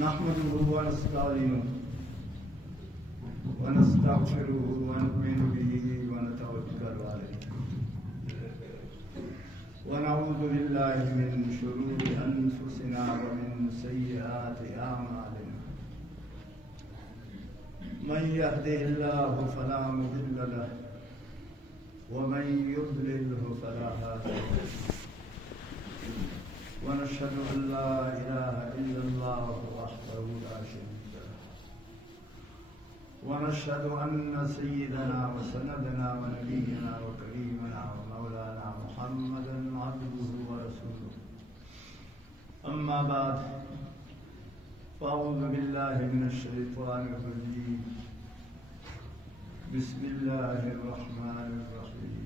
نحمده ونستعينه ونستغفره ونؤمن به ونتوكل عليه ونعوذ بالله من شرور أنفسنا ومن سيئات أعمالنا من يهده الله فلا مضل له ومن يضلله فلا هادي له ونشهد أن لا إله إلا الله وحده لا شريك له ونشهد أن سيدنا وسندنا ونبينا وكريمنا ومولانا محمدا عبده ورسوله أما بعد فأعوذ بالله من الشيطان الرجيم بسم الله الرحمن الرحيم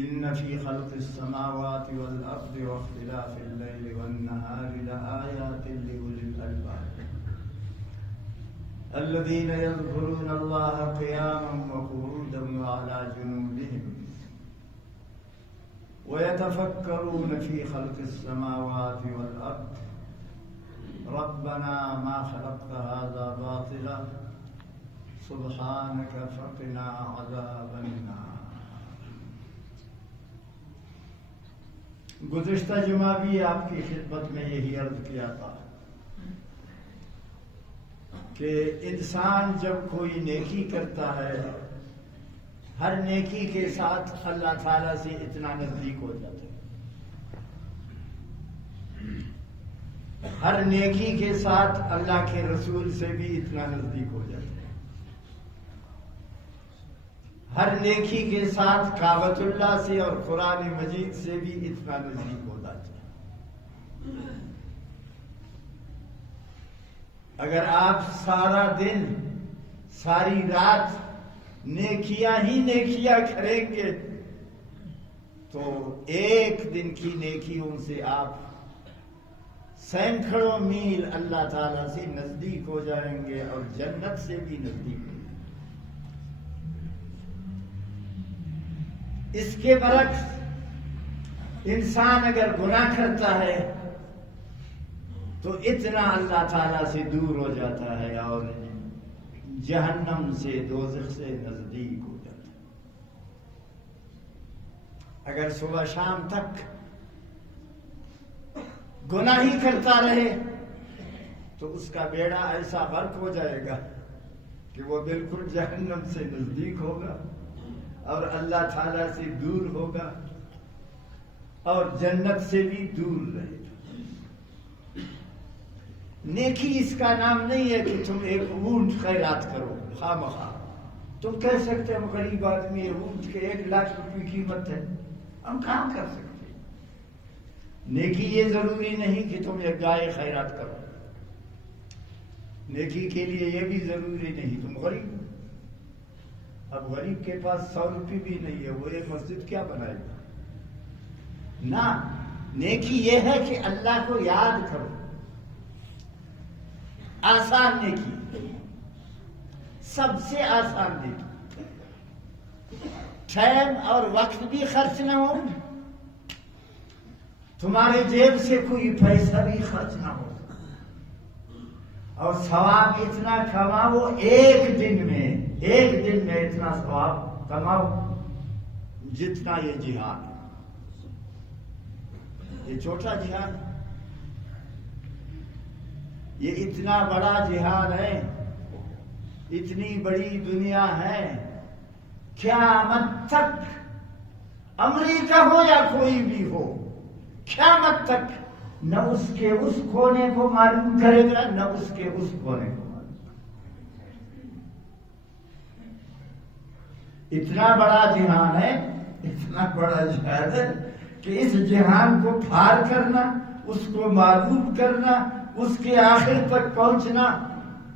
إن في خلق السماوات والأرض واختلاف الليل والنهار لآيات لأولي الألباب الذين يذكرون الله قياما وقعودا وعلى جنوبهم ويتفكرون في خلق السماوات والأرض ربنا ما خلقت هذا باطلا سبحانك فقنا عذاب النار. گزشتہ جمعہ بھی آپ کی خدمت میں یہی عرض کیا تھا کہ انسان جب کوئی نیکی کرتا ہے ہر نیکی کے ساتھ اللہ تعالیٰ سے اتنا نزدیک ہو جاتا ہے. ہر نیکی کے ساتھ اللہ کے رسول سے بھی اتنا نزدیک ہو جاتا ہے. ہر نیکی کے ساتھ کعبۃ اللہ سے اور قرآن مجید سے بھی اتنا نزدیک ہو جاتا ہے. اگر آپ سارا دن ساری رات نیکیاں ہی نیکیاں کریں گے تو ایک دن کی نیکیوں سے آپ سینکڑوں میل اللہ تعالیٰ سے نزدیک ہو جائیں گے اور جنت سے بھی نزدیک ہو جائیں گے. اس کے برعکس انسان اگر گناہ کرتا ہے تو اتنا اللہ تعالیٰ سے دور ہو جاتا ہے اور جہنم سے دوزخ سے نزدیک ہو جاتا ہے. اگر صبح شام تک گناہ ہی کرتا رہے تو اس کا بیڑا ایسا غرق ہو جائے گا کہ وہ بالکل جہنم سے نزدیک ہوگا اور اللہ تعالیٰ سے دور ہوگا اور جنت سے بھی دور رہے گا. نیکی اس کا نام نہیں ہے کہ تم ایک اونٹ خیرات کرو خواہ مخواہ. تم کہہ سکتے ہیں غریب آدمی ہے اونٹ کے 1,00,000 روپے قیمت ہے ہم کام کر سکتے. نیکی یہ ضروری نہیں کہ تم ایک گائے خیرات کرو. نیکی کے لیے یہ بھی ضروری نہیں تم غریب. اب غریب کے پاس 100 روپے بھی نہیں ہے وہ ایک مسجد کیا بنائے گا؟ نہ، نیکی یہ ہے کہ اللہ کو یاد کرو. آسان نیکی، سب سے آسان نیکی. ٹائم اور وقت بھی خرچ نہ ہو، تمہارے جیب سے کوئی پیسہ بھی خرچ نہ ہو اور ثواب اتنا کماؤ ایک دن میں اتنا ثواب کماؤ جتنا یہ جہاد. یہ چھوٹا جہاد، یہ اتنا بڑا جہاد ہے. اتنی بڑی دنیا ہے، قیامت تک امریکہ ہو یا کوئی بھی ہو قیامت تک نہ اس کے اس کونے کو معلوم کرے گا نہ اس کے اس کونے کو معلوم. اتنا بڑا جہان ہے، اتنا بڑا جہاد ہے کہ اس جہان کو پار کرنا، اس کو معلوم کرنا، اس کے آخر تک پہنچنا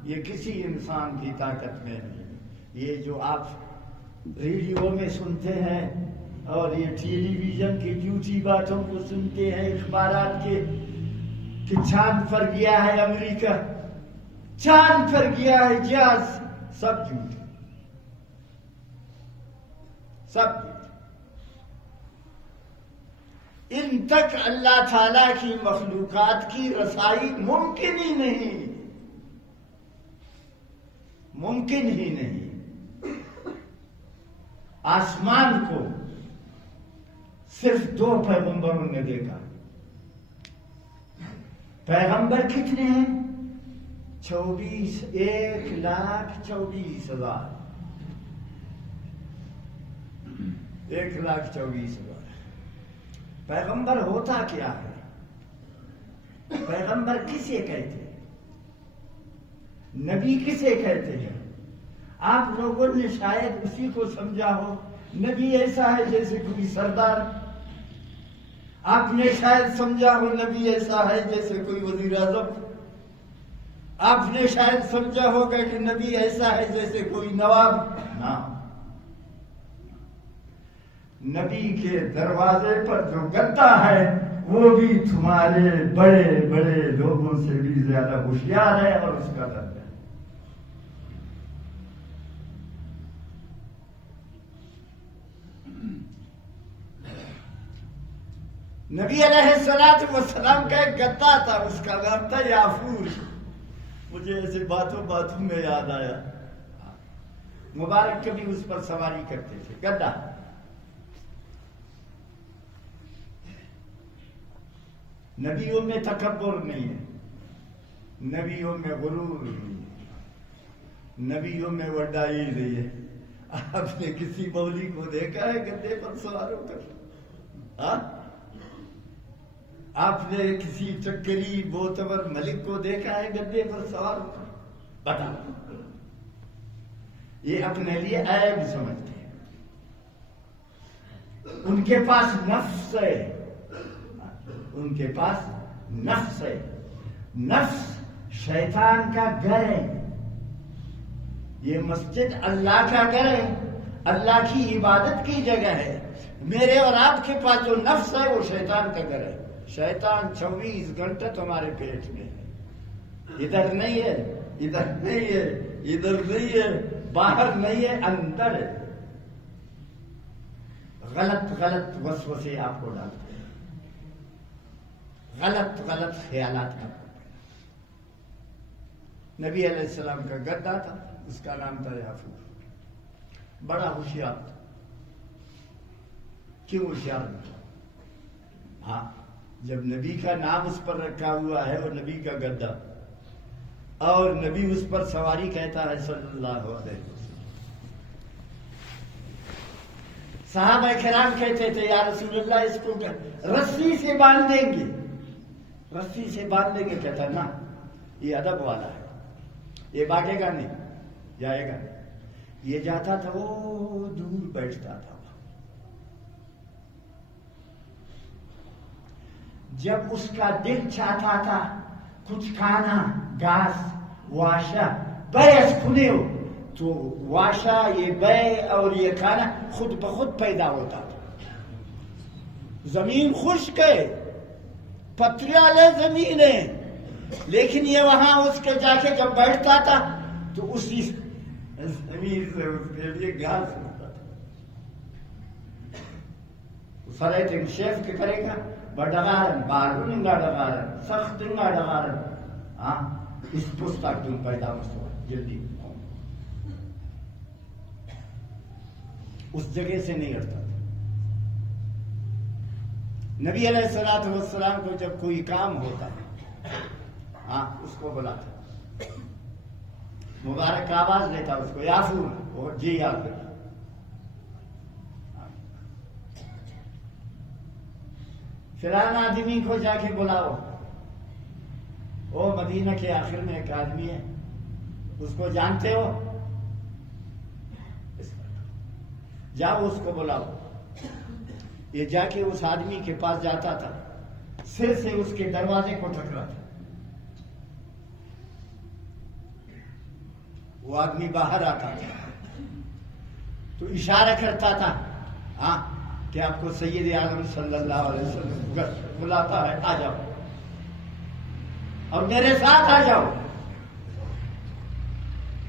یہ کسی انسان کی طاقت میں نہیں. یہ جو آپ ریڈیو میں سنتے ہیں اور یہ ٹیلی ویژن کی جھوٹی باتوں کو سنتے ہیں اخبارات کے کہ چاند پر گیا ہے امریکہ، چاند پر گیا ہے جہاز، سب جھوٹ، سب. ان تک اللہ تعالیٰ کی مخلوقات کی رسائی ممکن ہی نہیں، ممکن ہی نہیں۔ آسمان کو صرف 2 پیغمبروں نے دیکھا۔ پیغمبر کتنے ہیں؟ 1,24,000 1,24,000۔ پیغمبر ہوتا کیا ہے؟ پیغمبر کسے کہتے ہیں؟ نبی کسے کہتے ہیں؟ آپ لوگوں نے شاید اسی کو سمجھا ہو، نبی ایسا ہے جیسے کوئی سردار۔ آپ نے شاید سمجھا ہو نبی ایسا ہے جیسے کوئی وزیر اعظم۔ آپ نے شاید سمجھا ہوگا کہ نبی ایسا ہے جیسے کوئی نواب۔ نہ، نبی کے دروازے پر جو گدا ہے وہ بھی تمہارے بڑے بڑے لوگوں سے بھی زیادہ ہوشیار ہے اور اس کا درد ہے۔ نبی علیہ السلام کا ایک گدا تھا، اس کا نام تھا یافور۔ مجھے ایسے باتوں میں یاد آیا، مبارک کبھی اس پر سواری کرتے تھے، گدا۔ نبیوں میں تکبر نہیں ہے، نبیوں میں غرور نہیں ہے، نبیوں میں وڈائی نہیں ہے۔ آپ نے کسی مولوی کو دیکھا ہے گدے پر سوار ہو کر؟ ہاں؟ آپ نے کسی چکری معتبر ملک کو دیکھا ہے گدے پر سوار ہو کر؟ بتا۔ یہ اپنے لیے عیب سمجھتے ہیں، ان کے پاس نفس ہے، ان کے پاس نفس ہے۔ نفس شیطان کا گھر ہے۔ یہ مسجد اللہ کا گھر ہے، اللہ کی عبادت کی جگہ ہے۔ میرے اور آپ کے پاس جو نفس ہے وہ شیطان کا گھر ہے۔ شیطان 24 گھنٹے تمہارے پیٹ میں ہے، ادھر نہیں ہے، ادھر نہیں ہے، ادھر نہیں ہے، باہر نہیں ہے، اندر ہے۔ غلط وسوسے آپ کو ڈالتے ہیں، غلط خیالات آپ کو۔ نبی علیہ السلام کا گدا تھا، اس کا نام تھا یافور، بڑا ہوشیار تھا۔ کیوں ہوشیار تھا؟ ہاں، جب نبی کا نام اس پر رکھا ہوا ہے اور نبی کا گدا، اور نبی اس پر سواری کہتا ہے صلی اللہ علیہ وسلم۔ صحابہ کرام کہتے تھے یا رسول اللہ اس کو رسی سے باندھ دیں گے، رسی سے باندھ دیں گے۔ کہتا نا، یہ ادب والا ہے، یہ بانٹے گا نہیں، جائے گا۔ یہ جاتا تھا، وہ دور بیٹھتا تھا۔ جب اس کا دل چاہتا تھا کچھ کھانا، گھاس، واشا، بیس کھلے ہو، تو واشا، یہ بے اور یہ کھانا خود بخود پیدا ہوتا تھا۔ زمین خشک ہے، پتھرالے زمین ہے، لیکن یہ وہاں اس کے جا کے جب بیٹھتا تھا تو اسی زمین سے اس کے لیے گھاس ہوتا تھا۔ سرے تم شیف کے کرے گا بڑگارن، بارگنگا ڈگارن، سختنگا ڈگارن، ہاں، اس پستک تم پیدا مستوى جلدی اس جگہ سے نہیں ہٹتا تھا۔ نبی علیہ السلام کو جب کوئی کام ہوتا ہے، ہاں، اس کو بلاتا، مبارک آواز لیتا اس کو، یافور، وہ جی آ گئی۔ فلان آدمی کو جا کے بلاؤ، وہ مدینہ کے آخر میں ایک آدمی ہے، اس کو جانتے ہو؟ جاؤ اس کو بلاؤ۔ یہ جا کے اس آدمی کے پاس جاتا تھا، سر سے اس کے دروازے کو ٹکرا تھا۔ وہ آدمی باہر آتا تھا تو اشارہ کرتا تھا، ہاں، کہ آپ کو سید عالم صلی اللہ علیہ وسلم بلاتا ہے، آ جاؤ اور میرے ساتھ آ جاؤ۔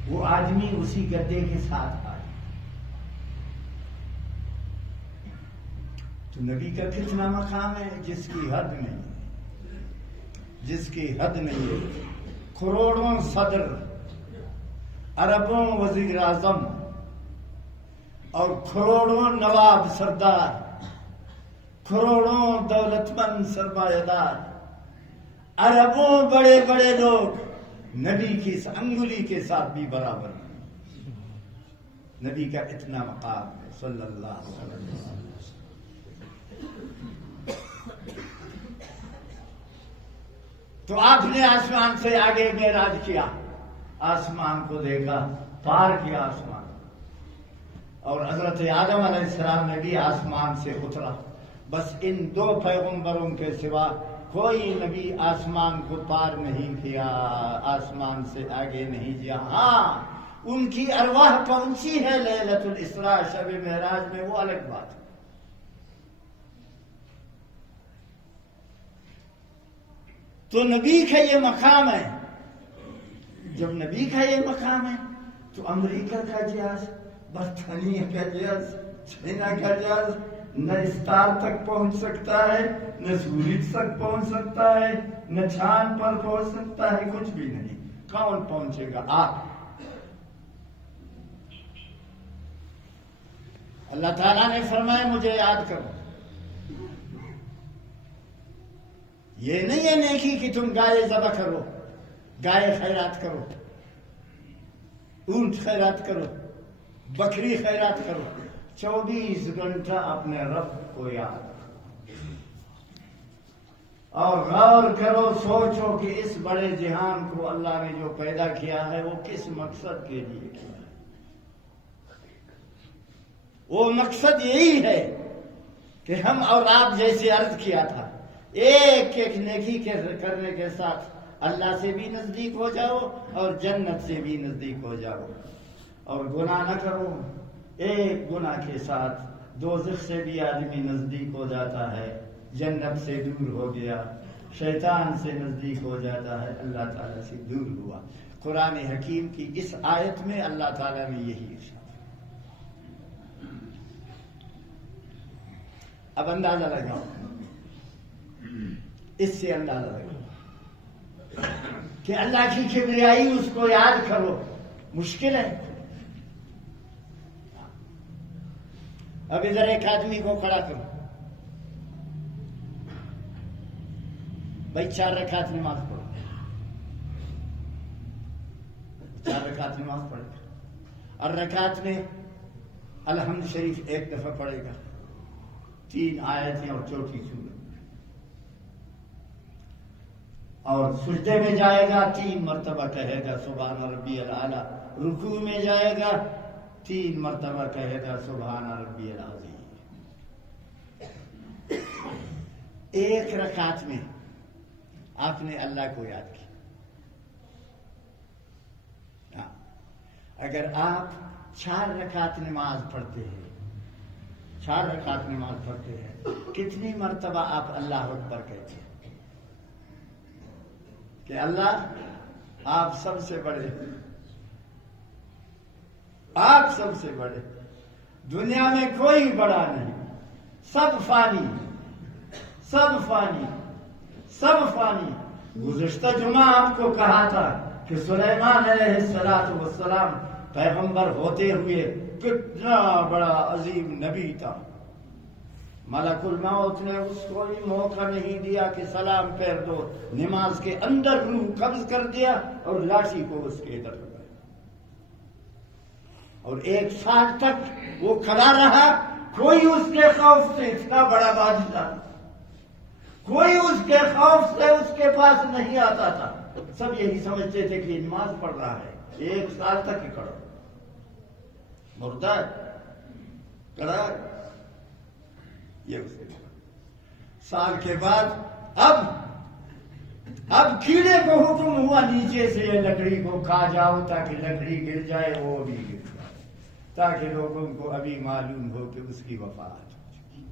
وہ آدمی اسی گدے کے ساتھ آیا۔ تو نبی کا کتنا مقام ہے جس کی حد نہیں ہے، جس کی حد نہیں ہے۔ کروڑوں صدر، اربوں وزیر اعظم اور کروڑوں نواب سردار، کروڑوں دولت مند سرمایہ دار، اربوں بڑے بڑے لوگ نبی کی اس انگلی کے ساتھ بھی برابر ہیں۔ نبی کا اتنا مقام ہے صلی اللہ علیہ وسلم۔ تو آپ نے آسمان سے آگے معراج کیا، آسمان کو دیکھا، پار کیا آسمان، اور حضرت آدم علیہ السلام نے بھی آسمان سے اترا۔ بس ان دو پیغمبروں کے سوا کوئی نبی آسمان کو پار نہیں کیا، آسمان سے آگے نہیں گیا۔ ہاں ان کی ارواح پہنچی ہے لیلۃ الاسراء، شب معراج میں، وہ الگ بات ہے۔ تو نبی کا یہ مقام ہے۔ جب نبی کا یہ مقام ہے تو امریکہ کا جہاز، برطانیہ کا جہاز، چائنا کا جہاز نہ اسٹار تک پہنچ سکتا ہے، نہ سورج تک پہنچ سکتا ہے، نہ چاند پر پہنچ سکتا ہے، کچھ بھی نہیں۔ کون پہنچے گا؟ آپ۔ اللہ تعالیٰ نے فرمایا مجھے یاد کرو۔ یہ نہیں ہے نیکی کہ تم گائے ذبح کرو، گائے خیرات کرو، اونٹ خیرات کرو، بکری خیرات کرو، 24 گھنٹہ اپنے رب کو یاد کرو اور غور کرو، سوچو کہ اس بڑے جہان کو اللہ نے جو پیدا کیا ہے وہ کس مقصد کے لیے کیا ہے۔ وہ مقصد یہی ہے کہ ہم اور آپ جیسے عرض کیا تھا، ایک ایک نیکی کرنے کے ساتھ اللہ سے بھی نزدیک ہو جاؤ اور جنت سے بھی نزدیک ہو جاؤ، اور گناہ نہ کرو۔ ایک گناہ کے ساتھ دوزخ سے بھی آدمی نزدیک ہو جاتا ہے، جنت سے دور ہو گیا، شیطان سے نزدیک ہو جاتا ہے، اللہ تعالیٰ سے دور ہوا۔ قرآن حکیم کی اس آیت میں اللہ تعالیٰ نے یہی ارشاد۔ اب اندازہ لگاؤ، اس سے اندازہ لگاؤ کہ اللہ کی کبریائی، اس کو یاد کرو، مشکل ہے۔ اب ادھر ایک آدمی کو کھڑا کرو، بھائی 4 رکعت نماز پڑھو، 4 رکعت نماز پڑھے گا، اور رکعت میں الحمد شریف 1 دفعہ پڑھے گا، 3 آیتیں اور چوتھی سورت، اور سجدے میں جائے گا 3 مرتبہ کہے گا سبحان ربی الاعلیٰ، رکوع میں جائے گا 3 مرتبہ کہے گا سبحان ربی العظیم۔ ایک رکعت میں آپ نے اللہ کو یاد کیا۔ اگر آپ 4 رکعت نماز پڑھتے ہیں، 4 رکعت نماز پڑھتے ہیں، کتنی مرتبہ آپ اللہ اکبر کہتے ہیں کہ اللہ آپ سب سے بڑے، آپ سب سے بڑے، دنیا میں کوئی بڑا نہیں، سب فانی، سب فانی، سب فانی۔ گزشتہ جمعہ آپ کو کہا تھا کہ سلیمان علیہ السلام پیغمبر ہوتے ہوئے کتنا بڑا عظیم نبی تھا، ملک الموت نے اس کو بھی موقع نہیں دیا کہ سلام پھیر دو، نماز کے اندر روح قبض کر دیا اور لاٹھی کو اس کے ادھر لگایا، اور 1 سال تک وہ کھڑا رہا۔ کوئی اس کے خوف سے، اتنا بڑا بادشاہ، کوئی اس کے خوف سے اس کے پاس نہیں آتا تھا۔ سب یہی سمجھتے تھے کہ یہ نماز پڑھ رہا ہے، 1 سال تک ہی کھڑا مردہ کھڑا۔ یہ اس کے سال کے بعد اب کیڑے کو حکم ہوا نیچے سے یہ لکڑی کو کھا جاؤ تاکہ لکڑی گر جائے، وہ بھی گر جائے، تاکہ لوگوں کو ابھی معلوم ہو کہ اس کی وفات ہو چکی۔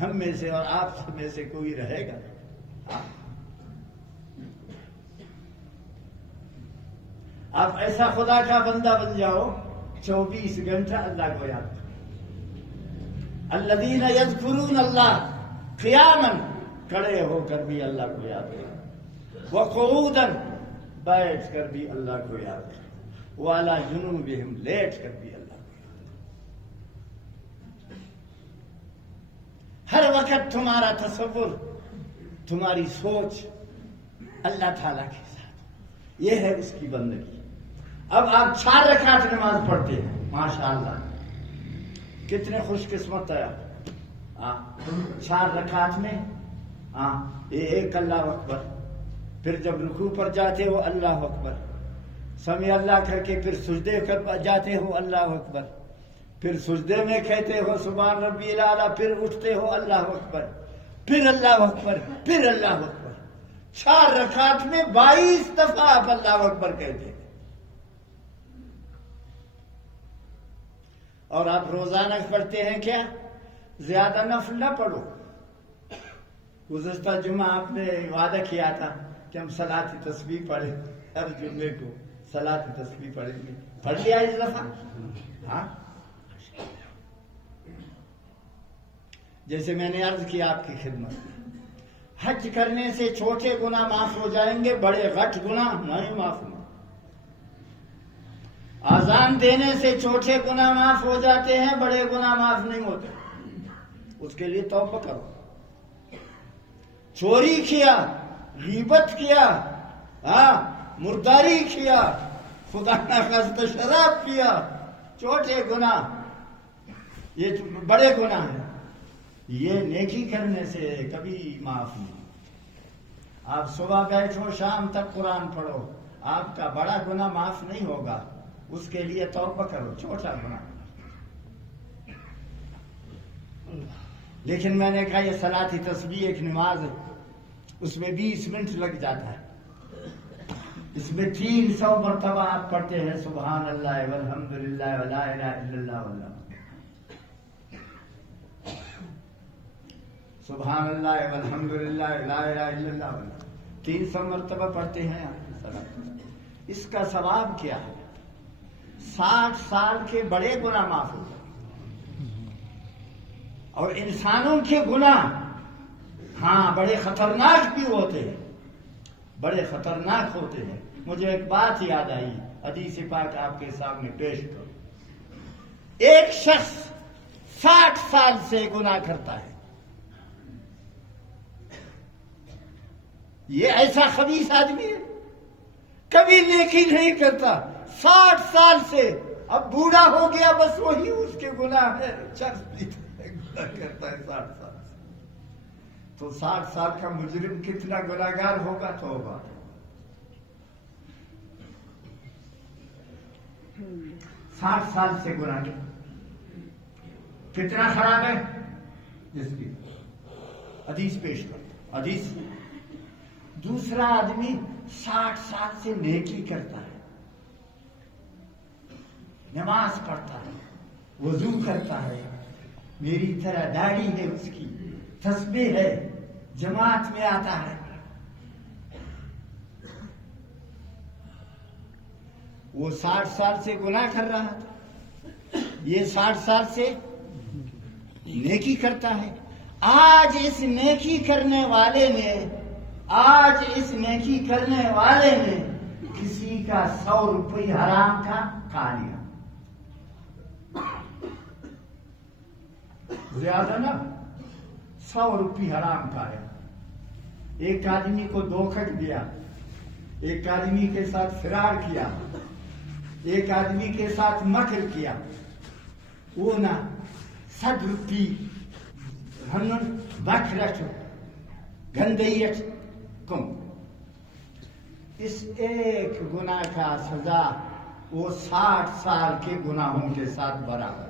ہم میں سے اور آپ میں سے کوئی رہے گا؟ آپ ایسا خدا کا بندہ بن جاؤ، 24 گھنٹہ اللہ کو یاد کرو۔ الذین یذکرون اللہ قیاماً، کھڑے ہو کر بھی اللہ کو یاد کرو، وقعوداً، بیٹھ کر بھی اللہ کو یاد کرو، وعلی جنوبہم، لیٹ کر بھی اللہ کو یاد کرو۔ ہر وقت تمہارا تصور، تمہاری سوچ اللہ تعالیٰ کے ساتھ، یہ ہے اس کی بندگی۔ اب آپ 4 رکعت نماز پڑھتے ہیں، ماشاءاللہ، کتنے خوش قسمت ہے آپ۔ 4 رکعت میں ایک اللہ اکبر، پھر جب رکوع پر جاتے ہو اللہ اکبر، سمع اللہ کر کے پھر سجدے کر جاتے ہو اللہ اکبر، پھر سجدے میں کہتے ہو سبحان ربی الاعلیٰ، پھر اٹھتے ہو اللہ اکبر، پھر اللہ اکبر، پھر اللہ اکبر۔ 4 رکعت میں 22 دفعہ آپ اللہ اکبر کہتے ہیں۔ اور آپ روزانہ پڑھتے ہیں کیا؟ زیادہ نفل نہ پڑھو۔ گزشتہ جمعہ آپ نے وعدہ کیا تھا کہ ہم صلاۃ تسبیح پڑھیں، ہر جمعے کو صلاۃ تسبیح پڑھیں گے، پڑھ لیا اس دفعہ؟ ہاں، جیسے میں نے عرض کیا آپ کی خدمت میں، حج کرنے سے چھوٹے گناہ معاف ہو جائیں گے، بڑے غٹ گناہ نہیں معاف ہوں۔ اذان دینے سے چھوٹے گناہ معاف ہو جاتے ہیں، بڑے گناہ معاف نہیں ہوتے، اس کے لیے توبہ کرو۔ چوری کیا، غیبت کیا، مرداری کیا، خدا نخواستہ شراب پیا، چھوٹے گناہ، یہ بڑے گناہ ہیں، یہ نیکی کرنے سے کبھی معاف نہیں۔ آپ صبح بیٹھو شام تک قرآن پڑھو، آپ کا بڑا گناہ معاف نہیں ہوگا، اس کے لیے توبہ کرو، چھوٹا گناہ۔ لیکن میں نے کہا یہ صلاۃ تسبیح ایک نماز ہے، اس میں 20 منٹ لگ جاتا ہے، اس میں 300 مرتبہ آپ پڑھتے ہیں سبحان اللہ والحمدللہ ولا الہ الا اللہ واللہ، سبحان اللہ والحمدللہ لا الہ الا اللہ واللہ، 300 مرتبہ پڑھتے ہیں آپ۔ اس کا ثواب کیا ہے؟ 60 سال کے بڑے گناہ معاف ہو جائیں، اور انسانوں کے گناہ بڑے خطرناک بھی ہوتے ہیں، بڑے خطرناک ہوتے ہیں۔ مجھے ایک بات یاد آئی، حدیث پاک آپ کے سامنے پیش کروں۔ ایک شخص 60 سال سے گناہ کرتا ہے، یہ ایسا خبیث آدمی ہے، کبھی نیکی نہیں کرتا، 60 سال سے، اب بوڑھا ہو گیا، بس وہی اس کے گناہ ہے، شخص گناہ کرتا ہے 60 سال سے، تو 60 سال کا مجرم کتنا گناہگار ہوگا؟ توبہ۔ 60 سال سے گناہ کتنا خراب ہے، جس کی حدیث پیش کر، حدیث۔ دوسرا آدمی 60 سال سے نیکی کرتا ہے، نماز پڑھتا ہے، وضو کرتا ہے، میری طرح داڑھی ہے اس کی، تسبیح ہے، جماعت میں آتا ہے، وہ 60 سال سے گناہ کر رہا تھا، یہ 60 سال سے نیکی کرتا ہے۔ آج اس نیکی کرنے والے نے کسی کا 100 روپے حرام کا کھا لیا، زیادہ نا، 100 روپے حرام کھایا۔ ایک آدمی کو دھوکہ دیا، ایک آدمی کے ساتھ فرار کیا، ایک آدمی کے ساتھ مکر کیا، وہ نا 100 روپے ہنن بکرٹ گندیت کم، اس ایک گناہ کا سزا وہ 60 سال کے گناہوں کے ساتھ برابر ہے۔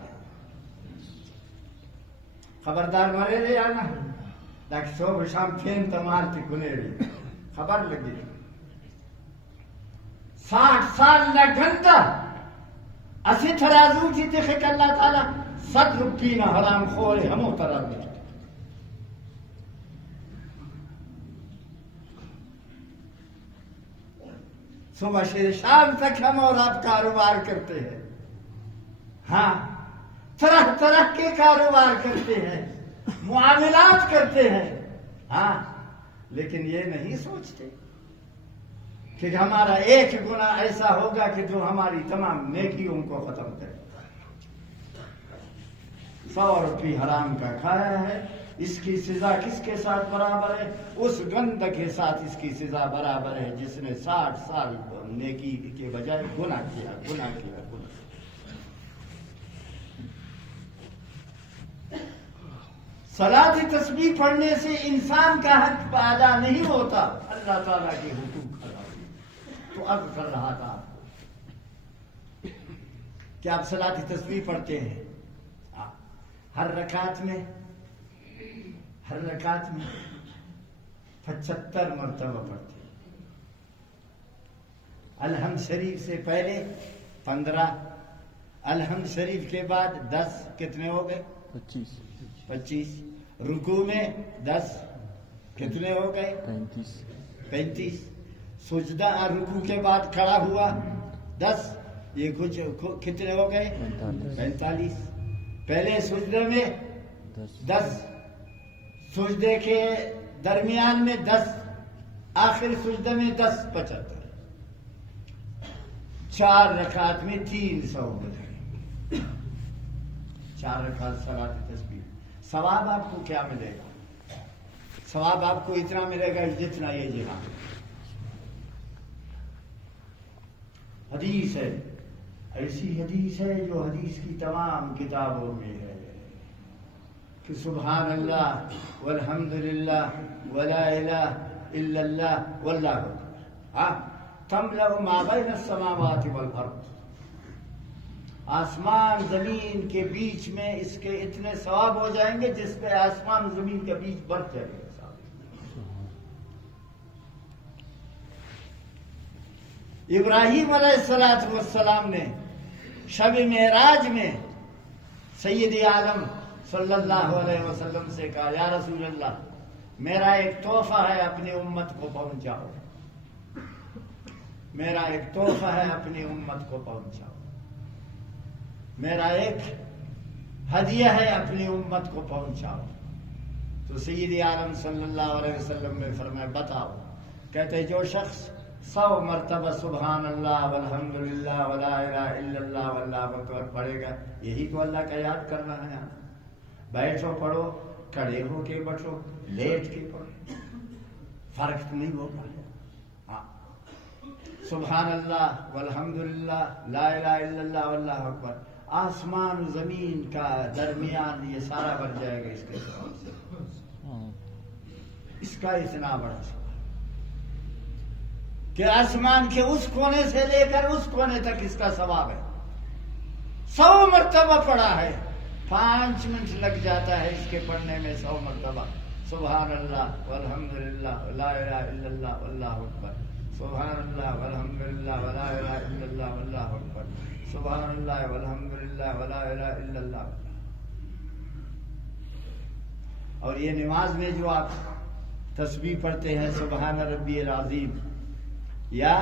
خبردار مرے رہے آنا، لیکن صبح شام پھین تمہارتی گنے رہی، خبر لگی 60 سال نہ گھنٹہ اسی ترازو تھی دیکھے کہ اللہ تعالیٰ 100 روپی نہ حرام خورے ہموں ترازو تھی۔ صبح سے شام تک ہم اور آپ کاروبار کرتے ہیں، طرح طرح کے کاروبار کرتے ہیں، معاملات کرتے ہیں، ہاں، لیکن یہ نہیں سوچتے کہ ہمارا ایک گناہ ایسا ہوگا کہ جو ہماری تمام نیکیوں کو ختم کرے۔ 100 روپے حرام کا کھایا ہے، اس کی سزا کس کے ساتھ برابر ہے؟ اس گند کے ساتھ اس کی سزا برابر ہے جس نے 60 سال نیکی کے بجائے گناہ کیا۔ صلاۃ تسبیح پڑھنے سے انسان کا حق ادا نہیں ہوتا، اللہ تعالیٰ کے حقوق ادا ہوتے۔ تو اب کر رہا تھا کہ آپ صلاۃ تسبیح پڑھتے ہیں، ہر رکعت میں 75 مرتبہ پڑھتے ہیں۔ الحمد شریف سے پہلے 15، الحمد شریف کے بعد 10، کتنے ہو گئے؟ 25۔ رکوع میں 10، کتنے ہو گئے؟ 35۔ سجدہ رکوع کے بعد کھڑا ہوا 10، یہ کچھ کتنے ہو گئے؟ 45۔ پہلے سجدے میں 10، سجدے کے درمیان میں 10، آخر سجدے میں 10، 75۔ 4 رکعت میں 300 ہو جائے، 4 رکعت صلاۃ تسبیح۔ ثواب آپ کو کیا ملے گا؟ ثواب آپ کو اتنا ملے گا جتنا یہ جہاد۔ حدیث ہے، ایسی حدیث ہے جو حدیث کی تمام کتابوں میں ہے کہ سبحان اللہ والحمدللہ ولا الہ الا اللہ واللہ اکبر تملأ ما بین السماوات والارض۔ آسمان زمین کے بیچ میں اس کے اتنے ثواب ہو جائیں گے جس پہ آسمان زمین کے بیچ بڑھ جائے گا۔ ابراہیم علیہ السلام نے شب معراج میں سید عالم صلی اللہ علیہ وسلم سے کہا، یا رسول اللہ، میرا ایک تحفہ ہے، اپنی امت کو پہنچاؤ، میرا ایک تحفہ ہے، اپنی امت کو پہنچاؤ، میرا ایک ہدیہ ہے، اپنی امت کو پہنچاؤ۔ تو سید عالم صلی اللہ علیہ وسلم نے فرمایا بتاؤ۔ کہتے جو شخص 100 مرتبہ سبحان اللہ والحمدللہ ولا الہ الا اللہ واللہ اکبر پڑھے گا، یہی تو اللہ کا یاد کر رہا ہے۔ بیٹھو پڑھو، کھڑے ہو کے بیٹھو، لیٹ کے پڑھو، فرق نہیں ہوگا۔ ہاں، سبحان اللہ والحمدللہ لا الہ الا اللہ واللہ اکبر، آسمان و زمین کا درمیان یہ سارا بن جائے گا اس کے ثواب سے۔ اس کا اتنا بڑا ثواب کہ آسمان کے اس کونے سے لے کر اس کونے تک اس کا ثواب ہے۔ 100 مرتبہ پڑھا ہے، 5 منٹ لگ جاتا ہے اس کے پڑھنے میں 100 مرتبہ سبحان اللہ والحمدللہ لا الہ الا اللہ واللہ اکبر، سبحان اللہ والحمدللہ ولا الہ الا اللہ واللہ اکبر، سبحان اللہ والحمدللہ ولا الہ الا اللہ۔ اور یہ نماز میں جو آپ تسبیح پڑھتے ہیں سبحان ربی العظیم، یا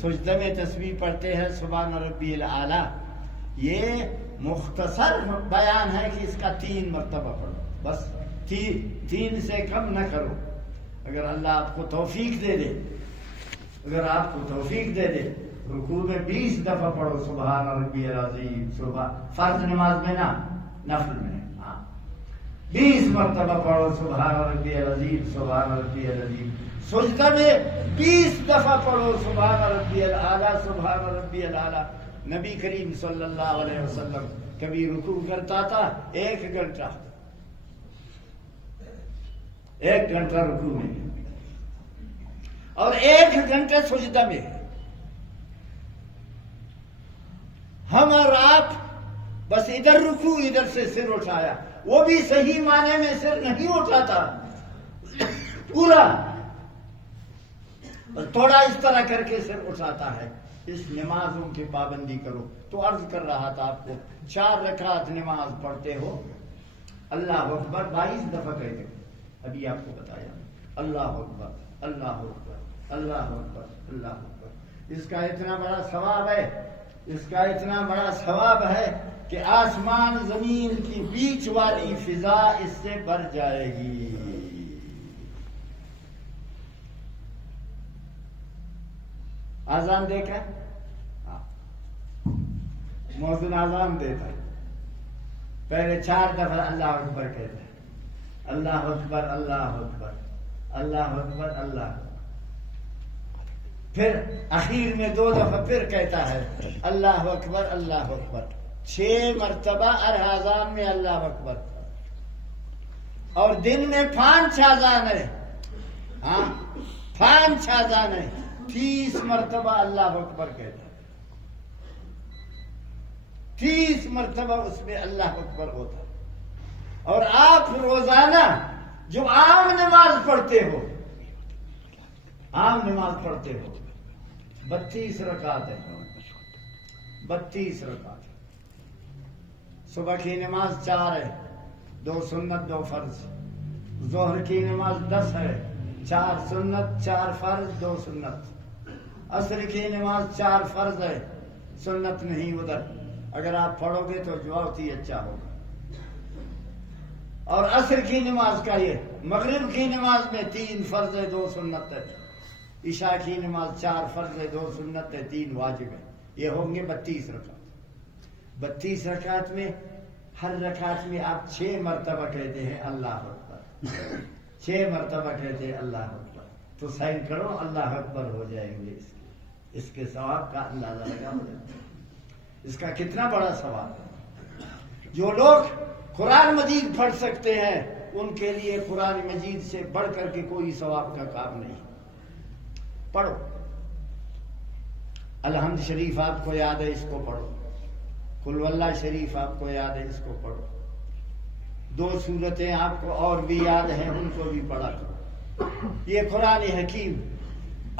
سجدہ میں تسبیح پڑھتے ہیں سبحان ربی الاعلی، یہ مختصر بیان ہے کہ اس کا 3 مرتبہ پڑھو، بس 3 سے کم نہ کرو۔ اگر اللہ آپ کو توفیق دے دے، اگر آپ کو توفیق دے دے، رکوع میں 20 دفعہ پڑھو سبحان ربی العظیم، فرض نماز میں نہ، نفل میں 20 مرتبہ پڑھو سبحان ربی العظیم، سبحان ربی العظیم۔ سجدہ میں 20 دفعہ پڑھو سبحان ربی الاعلی، سبحان ربی الاعلی۔ نبی کریم صلی اللہ علیہ وسلم کبھی رکوع کرتا تھا 1 گھنٹہ، 1 گھنٹہ رکوع میں اور 1 گھنٹہ سجدہ میں۔ ہم اور آپ بس ادھر رکوع، ادھر سے سر اٹھایا، وہ بھی صحیح معنی میں سر نہیں اٹھاتا پورا، تھوڑا اس طرح کر کے سر اٹھاتا ہے۔ اس نمازوں کی پابندی کرو۔ تو عرض کر رہا تھا آپ کو، 4 رکعت نماز پڑھتے ہو، اللہ اکبر 22 دفعہ کہتے ہو، ابھی آپ کو بتایا، اللہ اکبر اللہ اکبر اللہ اکبر اللہ اکبر۔ اس کا اتنا بڑا ثواب ہے اس کا اتنا بڑا ثواب ہے کہ آسمان زمین کی بیچ والی فضا اس سے بھر جائے گی. آزان دے کر محسن آزان دیتا ہے، پہلے 4 دفعہ اللہ اکبر کہتا ہے، اللہ اکبر اللہ اکبر اللہ اکبر اللہ اکبر. پھر اخیر میں 2 دفعہ پھر کہتا ہے اللہ اکبر اللہ اکبر. 6 مرتبہ ہر اذان میں اللہ اکبر. اور دن میں 5 اذان ہے. ہاں 5 اذان ہے، 30 مرتبہ اللہ اکبر کہتا ہے. 30 مرتبہ اس میں اللہ اکبر ہوتا ہے. اور آپ روزانہ جو عام نماز پڑھتے ہو، عام نماز پڑھتے ہو، 32 رکعت ہے. 32 رکعت. صبح کی نماز 4 ہے، 2 سنت 2 فرض. ظہر کی نماز 10 ہے، 4 سنت 4 فرض 2 سنت. عصر کی نماز 4 فرض ہے، سنت نہیں ادھر. اگر آپ پڑھو گے تو جواب ہی اچھا ہوگا. اور عصر کی نماز کا یہ، مغرب کی نماز میں 3 فرض ہے 2 سنت ہے. عشاء کی نماز 4 فرض ہے 2 سنت ہے 3 واجب ہے. یہ ہوں گے 32 رکعت. 32 رکعت میں ہر رکعت میں آپ 6 مرتبہ کہتے ہیں اللہ اکبر. 6 مرتبہ کہتے ہیں اللہ اکبر. تو سائن کرو اللہ اکبر ہو جائیں گے. اس کے ثواب کا اندازہ لگاؤ. اس کا کتنا بڑا ثواب ہے. جو لوگ قرآن مجید پڑھ سکتے ہیں ان کے لیے قرآن مجید سے بڑھ کر کے کوئی ثواب کا کام نہیں. پڑھو. الحمد شریف آپ کو یاد ہے، اس کو پڑھو. قل واللہ شریف آپ کو یاد ہے، اس کو پڑھو. 2 سورتیں آپ کو اور بھی یاد ہیں، ان کو بھی پڑھا کرو. یہ قرآن حکیم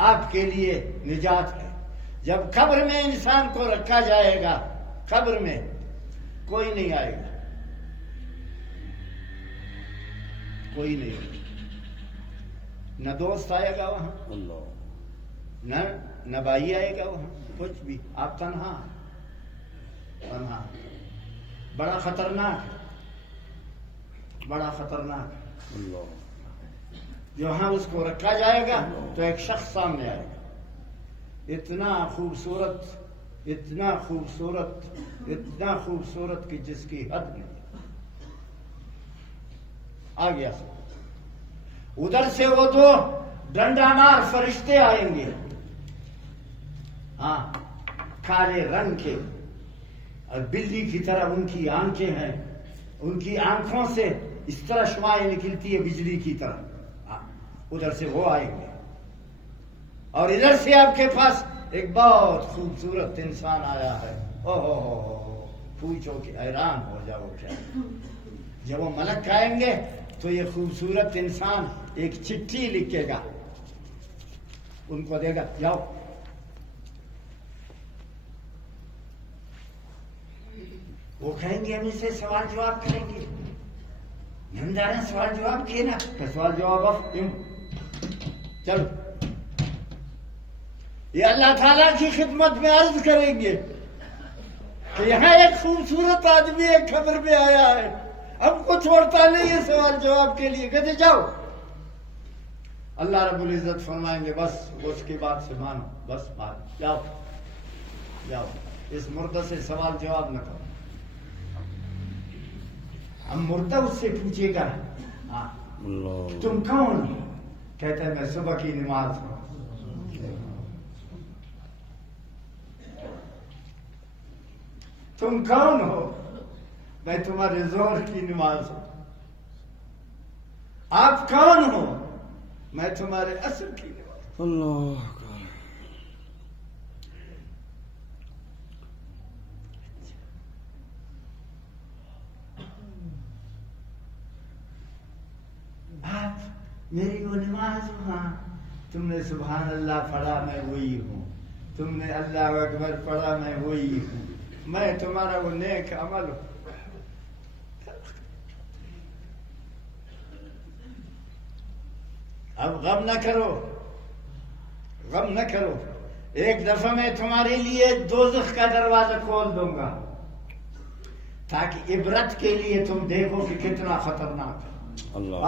آپ کے لیے نجات ہے. جب قبر میں انسان کو رکھا جائے گا، قبر میں کوئی نہیں آئے گا، کوئی نہیں. نہ دوست آئے گا وہاں، نہ بھائی آئے گا وہاں، کچھ بھی. آپ تنہا تنہا. بڑا خطرناک، بڑا خطرناک. جہاں اس کو رکھا جائے گا تو ایک شخص سامنے آئے گا، اتنا خوبصورت، اتنا خوبصورت، اتنا خوبصورت کہ جس کی حد نہیں. آ گیا. ادھر سے وہ 2 ڈنڈا مار فرشتے آئیں گے، ہاں کالے رنگ کے، اور بجلی کی طرح ان کی آنکھیں ہیں. ان کی آنکھوں سے اس طرح شعاعیں نکلتی ہے بجلی کی طرح. ادھر سے وہ آئیں گے. اور ادھر سے آپ کے پاس ایک بہت خوبصورت انسان آیا ہے. او ہو پوچھو کہ حیران ہو جاؤ کیا. جب وہ ملک آئیں گے تو یہ خوبصورت انسان ایک چٹھی لکھے گا، ان کو دے گا، جاؤ. وہ کہیں گے ہم اس سے سوال جواب کریں گے. نمدار نے سوال جواب کیے نا، سوال جواب اب چلو. یہ اللہ تعالیٰ کی خدمت میں عرض کریں گے کہ یہاں ایک خوبصورت آدمی ایک خبر میں آیا ہے، ہم کو چھوڑتا نہیں ہے سوال جواب کے لیے. کہتے جاؤ. اللہ رب العزت فرمائیں گے بس اس کی بات سے مانو، بس مانو، جاؤ جاؤ. اس مردہ سے سوال جواب نہ کرو. ہم مردہ اس سے پوچھے گا تم کون ہو؟ کہتا ہے میں صبح کی نماز ہوں. تم کون ہو؟ میں تمہارے ظہر کی نماز ہوں. آپ کون ہو؟ میں تمہارے عصر کی نماز. اللہ. آپ میری وہ نماز ہو. ہاں تم نے سبحان اللہ پڑھا، میں وہی ہوں. تم نے اللہ اکبر پڑھا، میں وہی ہوں. میں تمہارا وہ نیک عمل ہوں. اب غم نہ کرو، غم نہ کرو. ایک دفعہ میں تمہارے لیے دوزخ کا دروازہ کھول دوں گا تاکہ عبرت کے لیے تم دیکھو کہ کتنا خطرناک ہے. اللہ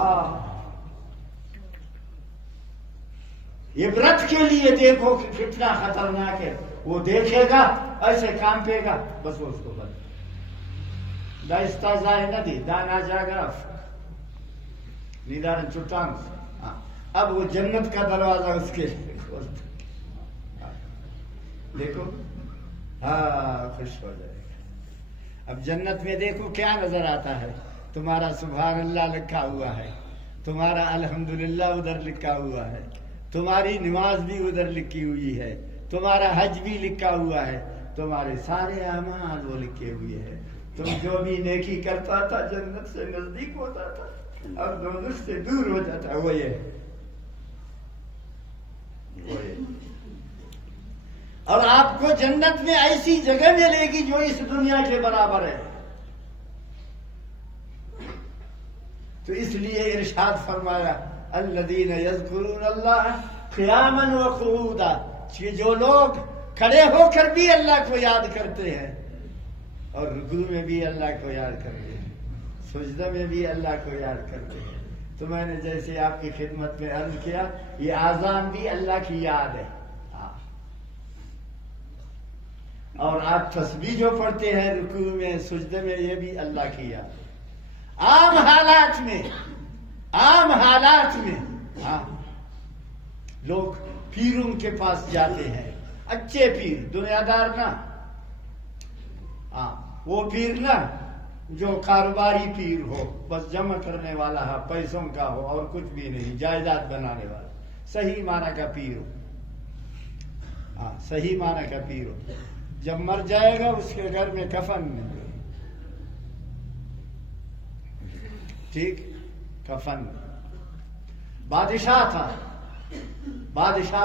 عبرت کے لیے دیکھو کہ کتنا خطرناک ہے. وہ دیکھے گا ایسے کانپے گا بس وہ اس کو بند دا استازائے نہ دی دانا جاگا نیدارن چٹان. اب وہ جنت کا دروازہ اس کے لیے کھولتا. دیکھو ہاں خوش ہو جائے گا. اب جنت میں دیکھو کیا نظر آتا ہے. تمہارا سبحان اللہ لکھا ہوا ہے, تمہارا الحمدللہ ادھر لکھا ہوا ہے, تمہاری نماز بھی ادھر لکھی ہوئی ہے, تمہارا حج بھی لکھا ہوا ہے, تمہارے سارے اعمال وہ لکھے ہوئے ہیں. تم جو بھی نیکی کرتا تھا جنت سے نزدیک ہوتا تھا اور دوزخ سے دور ہو جاتا. وہ یہ اور آپ کو جنت میں ایسی جگہ ملے گی جو اس دنیا کے برابر ہے. تو اس لیے ارشاد فرمایا الذین یذکرون اللہ قیاما وقعودا, کہ جو لوگ کھڑے ہو کر بھی اللہ کو یاد کرتے ہیں اور رکوع میں بھی اللہ کو یاد کرتے ہیں, سجدہ میں بھی اللہ کو یاد کرتے ہیں. تو میں نے جیسے آپ کی خدمت میں عرض کیا یہ آذان بھی اللہ کی یاد ہے. اور آپ تسبیح جو پڑھتے ہیں رکوع میں سجدے میں یہ بھی اللہ کی یاد ہے. عام حالات میں لوگ پیروں کے پاس جاتے ہیں, اچھے پیر, دنیا دار نہ, وہ پیر نہ جو کاروباری پیر ہو, بس جمع کرنے والا ہے, پیسوں کا ہو اور کچھ بھی نہیں, جائیداد بنانے والا, صحیح معنی کا پیر ہو. صحیح معنی کا پیر ہو. جب مر جائے گا اس کے گھر میں کفن نہیں, ٹھیک, کفن. بادشاہ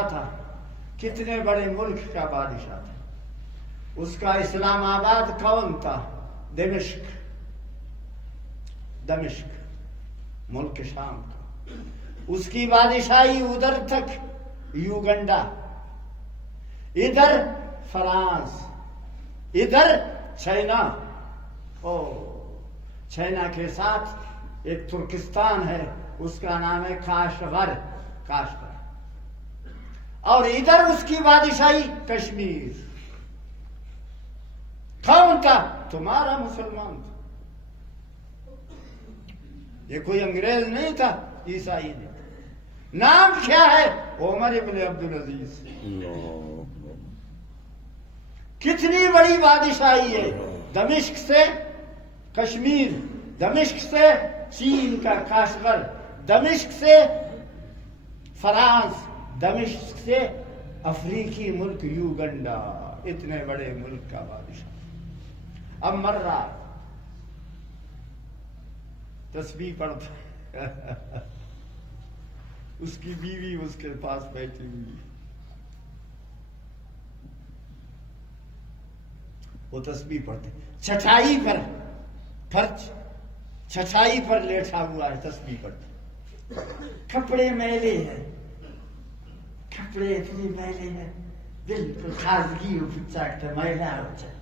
تھا, کتنے بڑے ملک کا بادشاہ تھا. اس کا اسلام آباد کون تھا؟ دمشق ملک شام کا. اس کی بادشاہی ادھر تک یوگنڈا, ادھر فرانس, ادھر چائنا. چائنا کے ساتھ ایک ترکستان ہے, اس کا نام ہے کاشغر, اور ادھر اس کی بادشاہی کشمیر. کون تھا؟ تمہارا مسلمان تھا. یہ کوئی انگریز نہیں تھا, عیسائی نے. نام کیا ہے؟ عمر ابن عبدالعزیز. کتنی بڑی بادشاہی ہے. دمشق سے کشمیر, دمشق سے چین کا کاشغر, دمشق سے فرانس, دمشق سے افریقی ملک یوگنڈا. اتنے بڑے ملک کا بادشاہ اب مر رہا, تسبیح پڑھتا. اس کی بیوی اس کے پاس بیٹھی ہوئی, وہ تسبیح پڑھتے. چھٹائی پر لیٹا ہوا ہے, تسبیح پڑھتے. کپڑے میلے ہیں, کپڑے اتنے میلے ہیں, بالکل خازگی ہو پچاکتا میلا ہو جائے.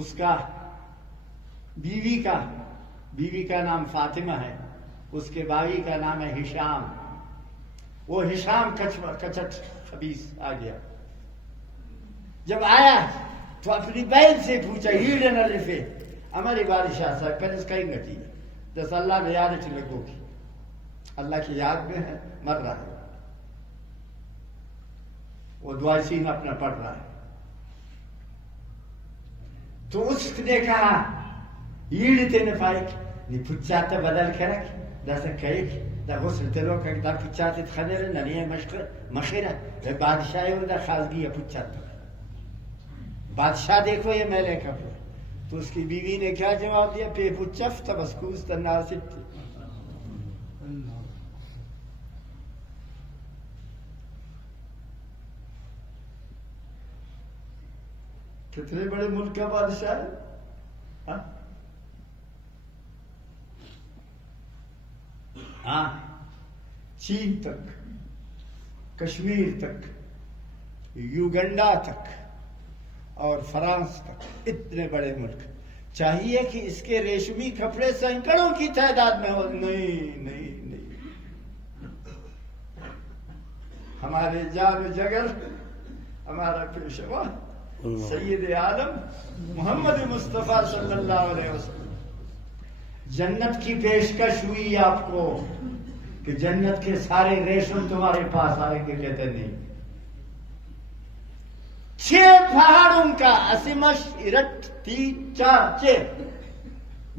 اس کا بیوی کا نام فاطمہ ہے, اس کے بھائی کا نام ہے ہشام. وہ ہشام کچٹ خبیث آ گیا. جب آیا تو اپنی بہن سے پوچھا ہیڈن الفے ہماری بادشاہ صاحب پہلے کہیں گٹی جس اللہ نے یاد لگو کی, اللہ کی یاد میں ہے, مر رہا ہے. وہ دعا سین اپنا پڑھ رہا ہے. تو اس نے کہا ایڑتے نے پائک نی پچاتا بدل کرک داسا کئیک دا غسل تلو کک دا پچاتا خنر ننیه مخیره دا بادشاہی اور دا خازگی پچاتا. بادشاہ دیکھو یہ میلے کپڑے. تو اس کی بیوی نے کیا جواب دیا؟ پی پچف تا بس کوستا ناسب تھی. کتنے بڑے ملک کا بادشاہ ہے. ہاں چین تک کشمیر تک، یوگنڈا تک اور فرانس تک، اتنے بڑے ملک، چاہیے کہ اس کے ریشمی کپڑے سینکڑوں کی تعداد میں ہو. نہیں نہیں نہیں، ہمارے جان و جگر، ہمارا پیشوا سید عالم محمد مصطفیٰ صلی اللہ علیہ وسلم، جنت کی پیشکش ہوئی آپ کو کہ جنت کے سارے ریشم تمہارے پاس آئیں گے. کہتے نہیں، 6 پہاڑوں کا اسمش ارٹ 3 4 6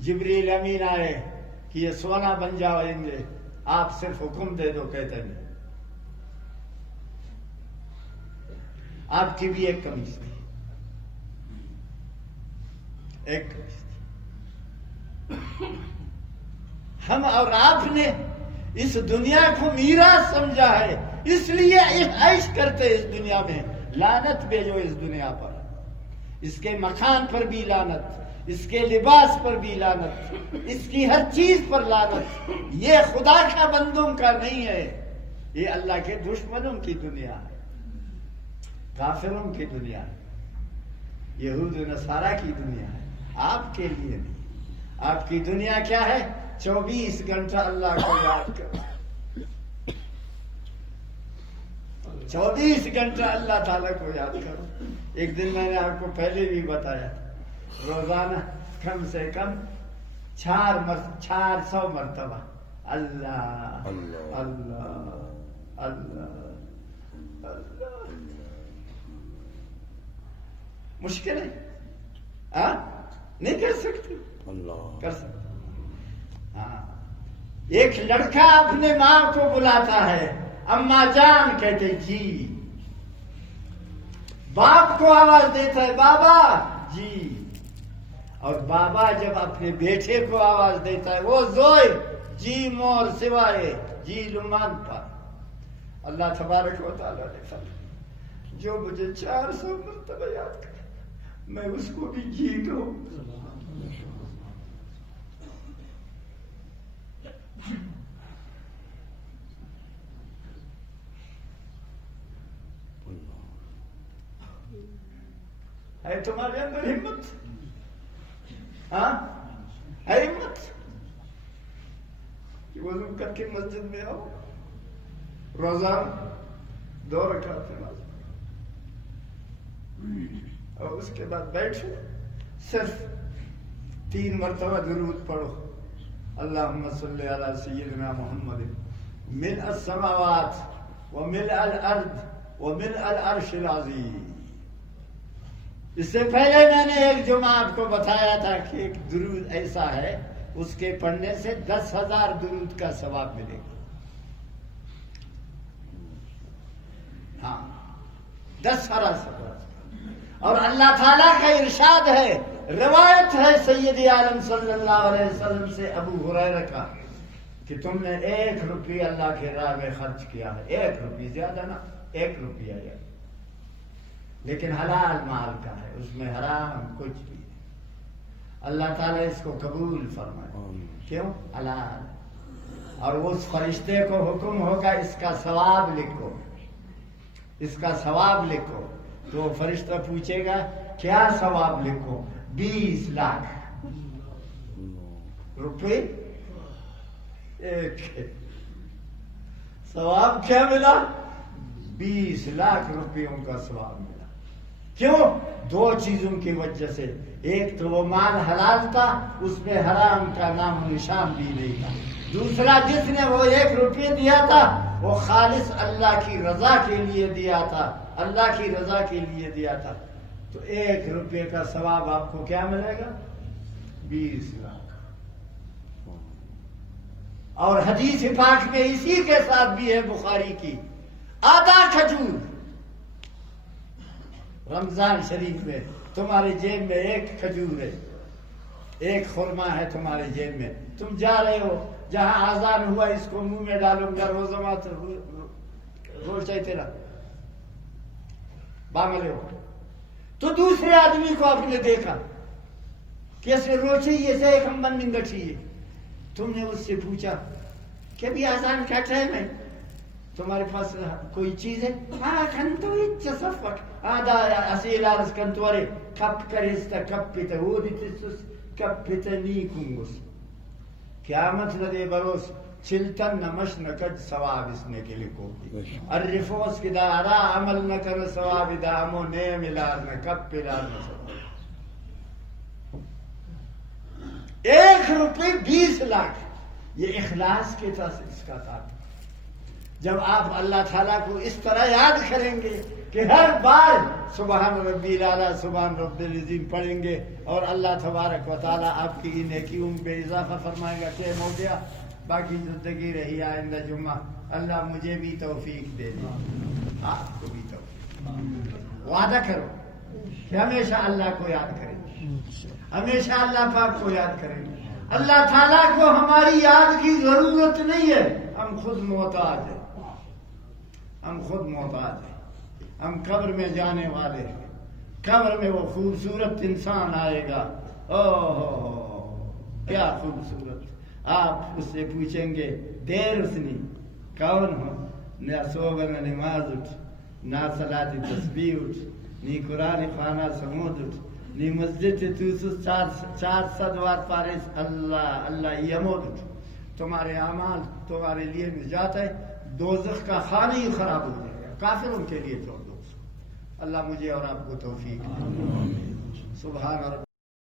جبریل امین آئے کہ یہ سونا بن جائیں گے، آپ صرف حکم دے دو. کہتے نہیں، آپ کی بھی ایک قمیص تھی، ایک قمیص تھی. ہم اور آپ نے اس دنیا کو میراث سمجھا ہے، اس لیے عیش کرتے اس دنیا میں. لعنت بھیجو اس دنیا پر، اس کے مکان پر بھی لعنت، اس کے لباس پر بھی لعنت، اس کی ہر چیز پر لعنت. یہ خدا کا بندوں کا نہیں ہے، یہ اللہ کے دشمنوں کی دنیا ہے، کافروں کی دنیا ہے، یہود و نصارہ کی دنیا ہے، آپ کے لیے نہیں. آپ کی دنیا کیا ہے؟ 24 گھنٹہ اللہ کو یاد کرو، 24 گھنٹہ اللہ تعالیٰ کو یاد کرو. ایک دن میں نے آپ کو پہلے بھی بتایا، روزانہ کم سے کم 400 مرتبہ اللہ اللہ اللہ اللہ. مشکل ہے، نہیں کر سکتے، کر سکتے. ہاں، ایک لڑکا اپنے ماں کو بلاتا ہے، اماں جان کہتے جی. باپ کو آواز دیتا ہے بابا جی. اور بابا جب اپنے بیٹے کو آواز دیتا ہے، وہ زوئے جی مور سوائے جی لمان پر. اللہ تبارک و تعالیٰ نے فرمایا جو مجھے 400 مرتبہ یاد کرے میں اس کو بھی جی کہوں. ہے تمہارے اندر ہمت؟ ہاں ہے ہمت کہ وضو کر کے مسجد میں آؤ، روزانہ 2 رکعت نماز اور اس کے بعد بیٹھو، صرف 3 مرتبہ درود پڑھو، اللہم صلی علی سیدنا محمد ملء السماوات وملء الارض وملء العرش العظیم. اس سے پہلے میں نے ایک جمعہ آپ کو بتایا تھا کہ ایک درود ایسا ہے اس کے پڑھنے سے 10,000 درود کا ثواب ملے گا. ہاں 10,000 ثواب. اور اللہ تعالیٰ کا ارشاد ہے، روایت ہے سید عالم صلی اللہ علیہ وسلم سے ابو ہریرہ کا کہ تم نے 1 روپیہ اللہ کے راہ میں خرچ کیا ہے، 1 روپیہ، زیادہ نا، 1 روپیہ ہے، لیکن حلال مال کا ہے، اس میں حرام کچھ بھی نہیں. اللہ تعالیٰ اس کو قبول فرمائے. کیوں؟ حلال. اور اس فرشتے کو حکم ہوگا اس کا ثواب لکھو، اس کا ثواب لکھو. تو فرشتہ پوچھے گا کیا ثواب لکھو؟ 20 لاکھ روپے. ایک ثواب کیا ملا؟ 20 لاکھ روپیوں کا ثواب ملا. کیوں؟ 2 چیزوں کی وجہ سے. ایک تو وہ مال حلال تھا، اس میں حرام کا نام و نشان بھی نہیں تھا. دوسرا، جس نے وہ 1 روپیہ دیا تھا وہ خالص اللہ کی رضا کے لیے دیا تھا، اللہ کی رضا کے لیے دیا تھا. تو 1 روپیہ کا ثواب آپ کو کیا ملے گا؟ 20 لاکھ. اور حدیث پاک میں اسی کے ساتھ بھی ہے بخاری کی، آدھا کھجور رمضان شریف میں تمہارے جیب میں 1 کھجور ہے، 1 خرما ہے تمہارے جیب میں، تم جا رہے ہو جہاں آزان ہوا اس کو منہ میں ڈالوں گا، روزمات روز چاہیے تیرا باملے ہو. تو دوسرے آدمی کو آپ نے دیکھا کیسے روچے یہ سے ایک ہم بندنگ گٹھی ہے. تم نے اس سے پوچھا کہ بھی آزان کا ٹائم ہے، تمہارے پاس کوئی چیز ہے؟ ہاں کنتوری تصفق آدھا اسیلارس کنتوری کپ کریستا کپ پیتا ودیتسس کپ پیتا نیکنگس قیامت لدے بروس چلتن نمش نکج ثواب اس نے کے لکھو الرفوس کی دارا عمل نہ کر ثواب دامو نیم الار نہ کپ پلار نہ ثواب 1 روپے 20 لاکھ یہ اخلاص کے ساتھ اس کا تھا. جب آپ اللہ تعالیٰ کو اس طرح یاد کریں گے کہ ہر بار سبحان ربی الاعلیٰ سبحان ربی العظیم پڑھیں گے اور اللہ تبارک و تعالیٰ آپ کی نیکیوں پہ اضافہ فرمائے گا کہ ہو گیا باقی زندگی رہی آئندہ جمعہ اللہ مجھے بھی توفیق دے دے آپ کو بھی توفیق. وعدہ کرو کہ ہمیشہ اللہ کو یاد کریں گے ہمیشہ اللہ پاک کو یاد کریں گے. اللہ تعالیٰ کو ہماری یاد کی ضرورت نہیں ہے ہم خود محتاج ہیں ہم خود محتاج ہیں. ہم قبر میں جانے والے ہیں قبر میں وہ خوبصورت انسان آئے گا اوہ کیا خوبصورت آپ اس سے پوچھیں گے دیر اسنی کون ہو نہ صوبہ نہ نماز اٹھ نہ صلاۃ تسبیح اٹھ نی قرآن خانہ سمود اٹھ نی مسجد توسس 400 وار پارس اللہ اللہ یمود اٹھ. تمہارے اعمال تمہارے لیے نجات ہے دوزخ کا خانہ ہی خراب ہو جائے گا کافروں کے لیے چھوڑ دو. اللہ مجھے اور آپ کو توفیق. سبحان رب